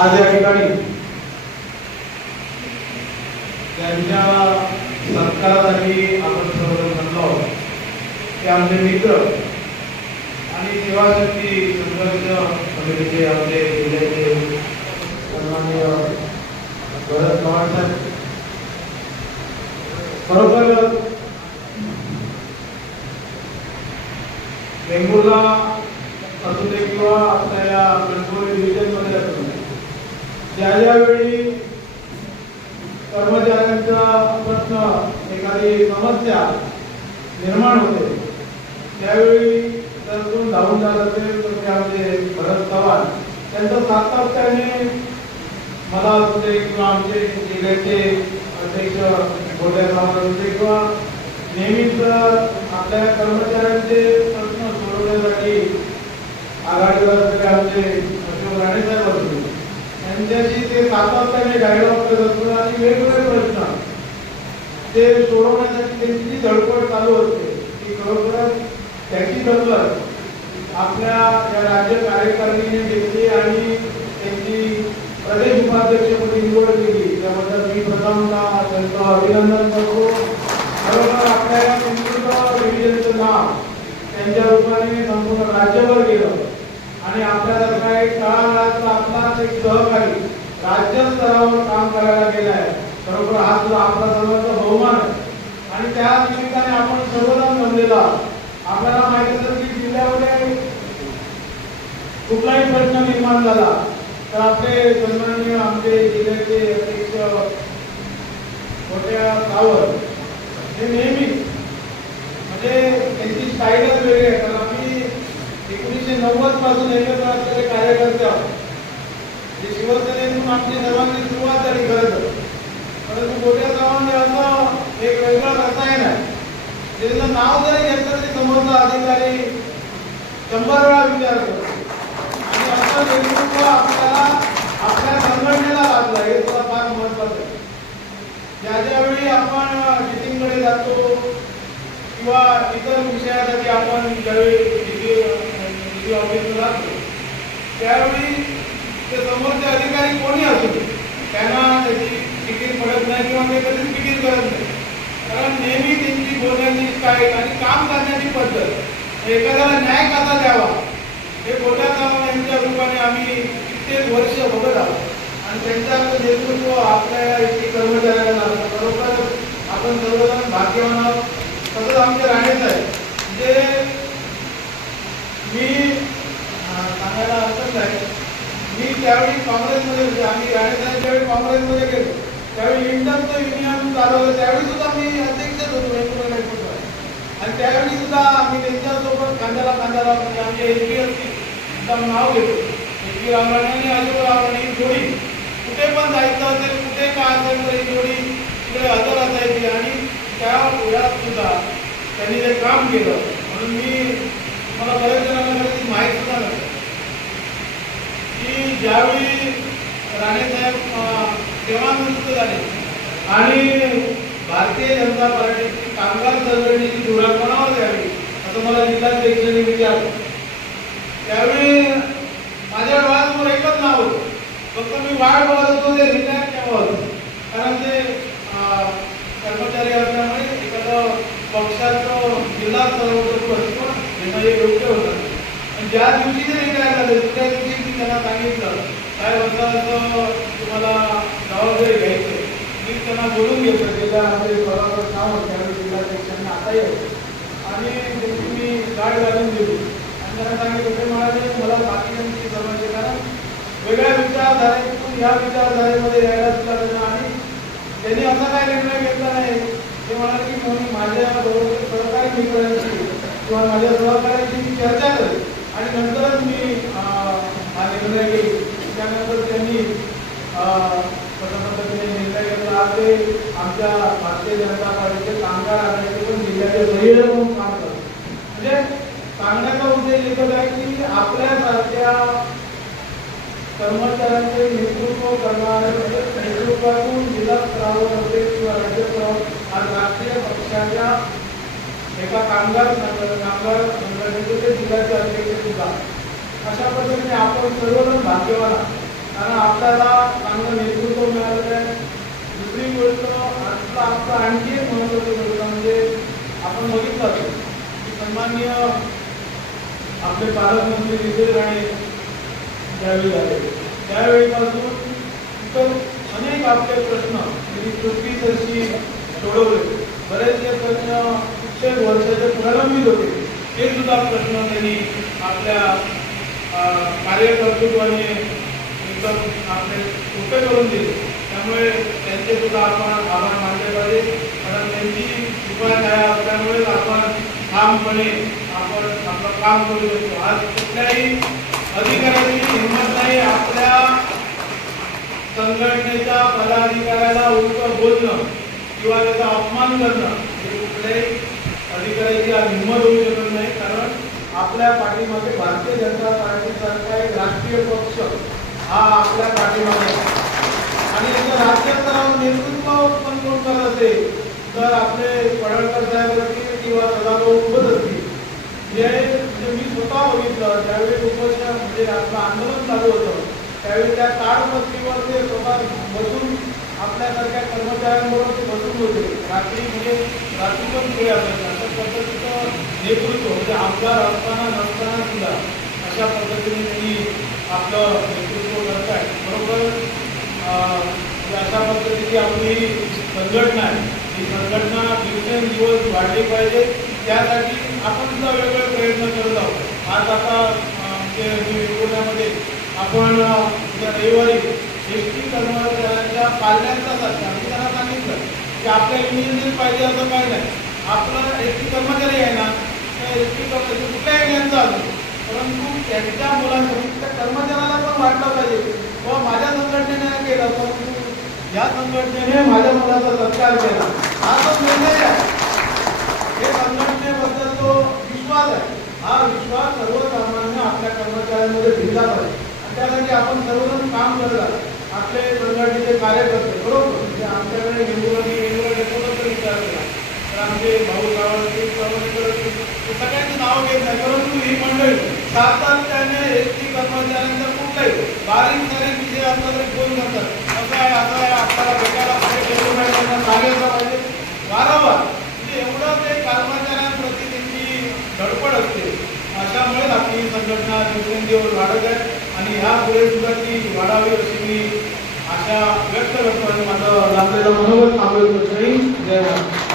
आज या ठिकाणी त्यांच्या सत्कारासाठी आपण सर्वजण जमलो आहोत. ते आमचे मित्र आणि सेवाशक्ती संघर्ष समितीचे आमचे जिल्ह्याचे सन्माननीय भरत पवार साहेब. बरोबर वेंगुर्ला असू दे किंवा आपल्या या गणपती डिव्हिजन मध्ये असू दे, ज्या ज्यावेळी कर्मचाऱ्यांचा प्रश्न एखादी समस्या निर्माण होते त्यावेळी जर कोण धावून जात असेल तर ते आमचे भरत पवार त्यांचं सातत्याने मला असू दे किंवा आमचे जिल्ह्याचे अध्यक्ष मोठ्या साहेब असू दे किंवा नेहमीच आपल्या कर्मचाऱ्यांचे प्रश्न सोडवण्यासाठी आघाडीवर असलेले आमचे अशोक राणे साहेब असतील त्यांच्याशी ते सातत्याने डायलॉग करत असतात आणि वेगवेगळे प्रश्न ते सोडवण्यासाठी त्यांची धडपड चालू असते की खरोखरच त्याची दखल आपल्या या राज्य कार्यकारिणीने घेतली आणि त्यांची प्रदेश उपाध्यक्षपदी निवड केली. त्याबद्दल मी प्रथमतः त्यांचं अभिनंदन करतो. खरोखर आपल्या या सिंधुदुर्ग डिव्हिजनचं नाव त्यांच्या रूपाने संपूर्ण राज्यभर गेलं आणि आपल्याला काही तळागाळातला आपला एक सहकारी राज्य स्तरावर काम करायला गेला आहे. खरोखर हा सुद्धा आपला सर्वांचा बहुमान आहे आणि त्या निमित्ताने आपण सर्वजण बनलेला. आपल्याला माहिती असेल की जिल्ह्यामध्ये कुठलाही प्रश्न निर्माण झाला तर आपले सन्माननीय आमचे जिल्ह्याचे अध्यक्ष मोठ्या सावंत हे नेहमी म्हणजे त्यांची स्टाईलच वेगळी आहे. कारण आम्ही 1990 पासून एकत्र असलेले कार्यकर्ते आहोत. शिवसेनेतून आमची सर्वांची सुरुवात झाली खरं परंतु मोठ्या सावंत असं एक वेगळं रसायन आहे. त्याचं नाव जरी घेतलं तरी समोरचा अधिकारी 100 वेळा विचार करतो आणि असं नेतृत्व आपल्याला आपल्या संघटनेला लागलं हे सुद्धा फार महत्वाचं आहे. ज्या ज्यावेळी आपण मीटिंगकडे जातो किंवा इतर विषयासाठी आपण ज्यावेळी डीसी ऑफिसला जातो त्यावेळी ते समोरचे अधिकारी कोणी असो त्यांना त्याची फिकीर पडत नाही किंवा ते कधीच फिकीर करत नाही. कारण नेहमी त्यांची बोलण्याची स्टाईल आणि काम करण्याची पद्धत एखाद्याला न्याय कसा द्यावा हे मोठ्या सावंत यांच्या रूपाने आम्ही कित्येक वर्ष बघत आहोत आणि त्यांचं नेतृत्व आपल्या इथे कर्मचाऱ्यांना लागतं. बरोबर आपण सर्वजण भाग्यवान आहोत. तसंच आमचे राणेच आहे म्हणजे मी सांगायला असंच आहे मी त्यावेळी काँग्रेसमध्ये होते. आम्ही राणेसाहेब ज्यावेळी काँग्रेसमध्ये गेलो त्यावेळी इंटरचं युनियन चालू होतं त्यावेळी सुद्धा मी अध्यक्षच होतो आणि त्यावेळी सुद्धा आम्ही त्यांच्यासोबत खांद्याला खांदा लावून आमच्या एसपी नाव घेतो. एसपी रामराणे आणि अशोक रामराणे ही जोडी कुठे पण जायचं असेल कुठे काय असेल तर ही जोडी तिकडे हजर असायची आणि त्या वेळात सुद्धा त्यांनी ते काम केलं. म्हणून मी मला बऱ्याच जणांना त्याची माहिती सुद्धा नसते की ज्यावेळी राणेसाहेब सेवानिवृत्त झाले आणि भारतीय जनता पार्टीची कामगार संघटनेची धुरा कोणावर द्यावी असं मला जिल्हाध्यक्षांनी विचारलं. त्यावेळी माझ्या डोळ्यासमोर एकच नाव होतं. फक्त मी वाट बघत होतो ते रिटायर केव्हा होतं. कारण ते कर्मचारी असल्यामुळे एखादं पक्षाचं जिल्हा स्तरावर असतो हे योग्य होतं. आणि ज्या दिवशी ते रिटायर झाले दुसऱ्या दिवशी मी त्यांना सांगितलं काय असं तुम्हाला जबाबदारी घ्यायची. मी त्यांना बोलून घेतलं जिल्हा बरोबर नाव त्यावेळी जिल्हाध्यक्षांनी आताही होतं आणि त्यांची मी गाठ घालून दिली आणि त्यांना सांगितलं ते म्हणाले मला बाकीच्यांची समजते कारण वेगळ्या विचारधारेतून या विचारधारेमध्ये यायला सुद्धा त्यांना आणि त्यांनी असा काय निर्णय घेतला नाही. ते म्हणाले की कोणी माझ्या बरोबर सहकारी मित्रांची किंवा माझ्या सहकार्याची मी चर्चा करेल आणि नंतरच मी हा निर्णय घेईल. त्यानंतर त्यांनी कशा पद्धतीने निर्णय घेतला ते आमच्या भारतीय जनता पार्टीचे कामगार आघाडीचे पण जिल्ह्याचे संयोजक म्हणून काम करतात. म्हणजे सांगण्याचा उद्देश एकच आहे की आपल्यासारख्या कर्मचाऱ्यांचे नेतृत्व करणारे नेतृत्वातून जिल्हा स्तरावर असेल किंवा राज्य स्तरावर आज राष्ट्रीय पक्षाच्या एका कामगार संघटनेचे जिल्ह्याचे अध्यक्ष सुद्धा अशा पद्धतीने आपण सर्वजण भाग्यवान आहात. कारण आपल्याला चांगलं नेतृत्व मिळालेलं आहे. दुसरी गोष्ट आपलं आणखी एक महत्त्वाची गोष्ट म्हणजे आपण बघितलं की सन्माननीय आपले पालकमंत्री नितीन राणे ज्यावेळी झाले त्यावेळीपासून इतर अनेक आपले प्रश्न त्यांनी चुकीच अशी सोडवले. बरेचसे प्रश्न शिक्षक वर्षाचे प्रलंबित होते ते सुद्धा प्रश्न त्यांनी आपल्या कार्यकर्तृत्वाने एकदम आपले सोपे करून दिले. त्यामुळे त्यांचे सुद्धा आपण आभार मानले पाहिजे. कारण त्यांची उपायधारा असल्यामुळेच आपण ठामपणे आपण आपलं काम करू शकतो. आज कुठल्याही अधिकाऱ्याची हिंमत नाही आपल्या संघटनेच्या पदाधिकाऱ्याला उलट बोलणं किंवा त्याचा अपमान करणं हे कुठल्याही अधिकाऱ्याची आज हिंमत होऊ शकत नाही. कारण आपल्या पाठीमागे भारतीय जनता पार्टीसारखा एक राष्ट्रीय पक्ष हा आपल्या पाठीमागे आणि याचं राज्य स्तरावर नेतृत्व पण कोण करत असेल तर आपले पडळकर साहेब असतील किंवा सदाभाऊ उभत असतील. जे मी स्वतः बघितलं त्यावेळी उपोषण म्हणजे आपलं आंदोलन चालू होतं त्यावेळी त्या ताडपत्रीवर ते स्वतः बसून आपल्यासारख्या कर्मचाऱ्यांबरोबर ते बसून होते. रात्री म्हणजे रात्री पण पुढे असायचं अशा पद्धतीचं नेतृत्व म्हणजे आमदार असताना नसताना सुद्धा अशा पद्धतीने त्यांनी आपलं नेतृत्व करत आहे. बरोबर अशा पद्धतीची आपली संघटना आहे. ही संघटना दिवसेंदिवस वाढली पाहिजे. त्यासाठी आपण सुद्धा वेगवेगळे प्रयत्न करत आहोत. आज आता पुण्यामध्ये आपण रविवारी एसटी कर्मचाऱ्यांच्या पाल्यांचा सत्कार मी त्यांना सांगितलं की आपल्या युनियन पाहिजे असं काही नाही. आपला एसटी कर्मचारी आहे ना त्या एसटी कर्मचारी कुठल्या युनियनचा असतो परंतु त्यांच्या मुलांसाठी त्या कर्मचाऱ्याला पण वाटलं पाहिजे व माझ्या संघटनेने केलं परंतु या संघटनेने माझ्या मुलाचा सत्कार केला. हा तो निर्णय आहे. हे संघटनेबद्दल तो विश्वास आहे. हा विश्वास सर्वसामान्य आपल्या कर्मचाऱ्यांमध्ये दिला पाहिजे आणि त्यासाठी आपण सर्वजण काम करत आहोत. आपले संघटनेचे कार्यकर्ते बरोबर म्हणजे आमच्याकडे हिंदुवादी डेपोचा विचार केला तर आमचे भाऊ गावातील सगळ्यांचं नाव घेत नाही परंतु ही मंडळी सातत्याने एसटी कर्मचाऱ्यांचा कुठलाही बारीक सारीक विषय असला तरी फोन करतात असं आहे आपल्याला भेटायला पाहिजे सांगायला पाहिजे वारंवार म्हणजे एवढं ते कर्मचाऱ्यांप्रती त्यांची धडपड असते. अशामुळेच आपली संघटना दिवसेंदिवस वाढत आहे आणि ह्या पुढे सुद्धा ती वाढावी अशी मी आशा व्यक्त करतो आणि माझं लागलेलं मनोगत थांबवतो. जय हिंद जय महाराष्ट्र.